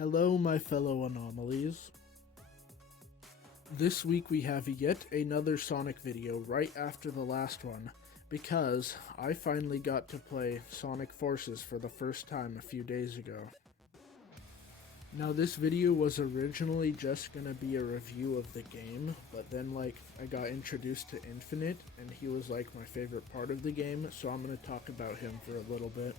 Hello, my fellow anomalies. This week we have yet another Sonic video right after the last one, because I finally got to play Sonic Forces for the first time a few days ago. Now this video was originally just gonna be a review of the game, but then I got introduced to Infinite, and he was my favorite part of the game, so I'm gonna talk about him for a little bit.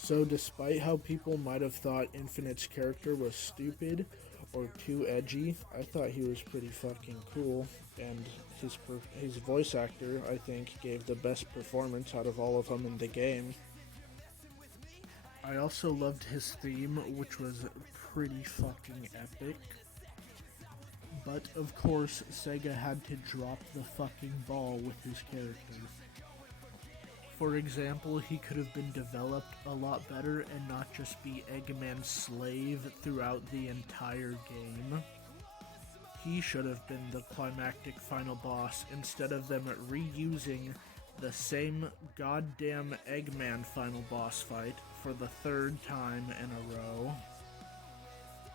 So despite how people might have thought Infinite's character was stupid or too edgy, I thought he was pretty fucking cool, and his voice actor, I think, gave the best performance out of all of them in the game. I also loved his theme, which was pretty fucking epic. But of course, Sega had to drop the fucking ball with his character. For example, he could have been developed a lot better and not just be Eggman's slave throughout the entire game. He should have been the climactic final boss instead of them reusing the same goddamn Eggman final boss fight for the third time in a row.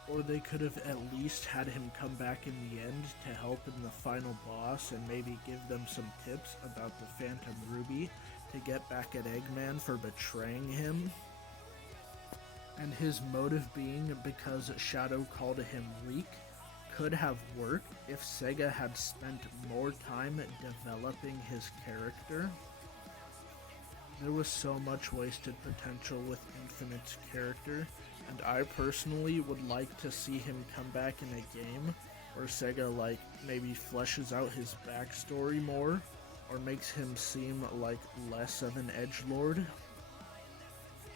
Or they could have at least had him come back in the end to help in the final boss and maybe give them some tips about the Phantom Ruby to get back at Eggman for betraying him. And his motive being because Shadow called him weak could have worked if Sega had spent more time developing his character. There was so much wasted potential with Infinite's character, and I personally would like to see him come back in a game where Sega maybe fleshes out his backstory more, or makes him seem like less of an edgelord.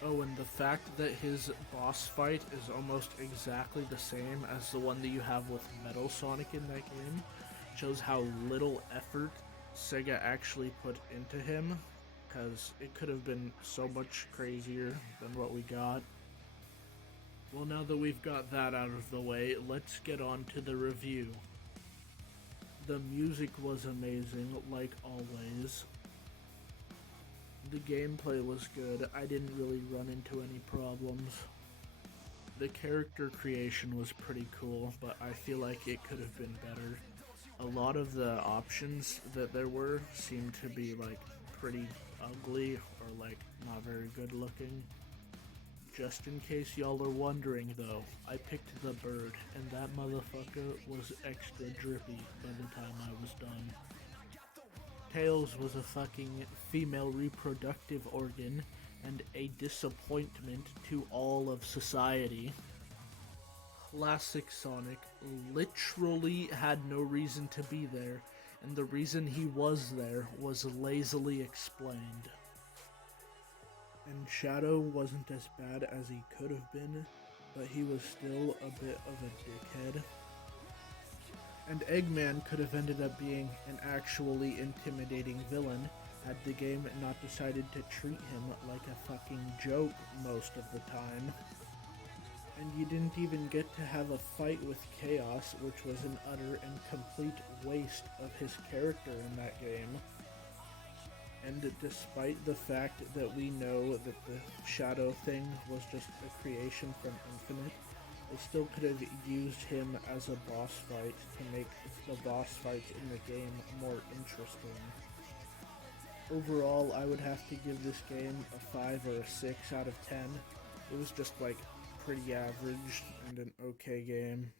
Oh, and the fact that his boss fight is almost exactly the same as the one that you have with Metal Sonic in that game shows how little effort Sega actually put into him, because it could have been so much crazier than what we got. Well, now that we've got that out of the way, let's get on to the review. The music was amazing, like always. The gameplay was good. I didn't really run into any problems. The character creation was pretty cool, but I feel like it could have been better. A lot of the options that there were seemed to be pretty ugly or not very good looking. Just in case y'all are wondering though, I picked the bird, and that motherfucker was extra drippy by the time I was done. Tails was a fucking female reproductive organ and a disappointment to all of society. Classic Sonic literally had no reason to be there, and the reason he was there was lazily explained. And Shadow wasn't as bad as he could have been, but he was still a bit of a dickhead. And Eggman could have ended up being an actually intimidating villain had the game not decided to treat him like a fucking joke most of the time. And you didn't even get to have a fight with Chaos, which was an utter and complete waste of his character in that game. And despite the fact that we know that the Shadow thing was just a creation from Infinite, they still could have used him as a boss fight to make the boss fights in the game more interesting. Overall, I would have to give this game a 5 or a 6 out of 10. It was just pretty average and an okay game.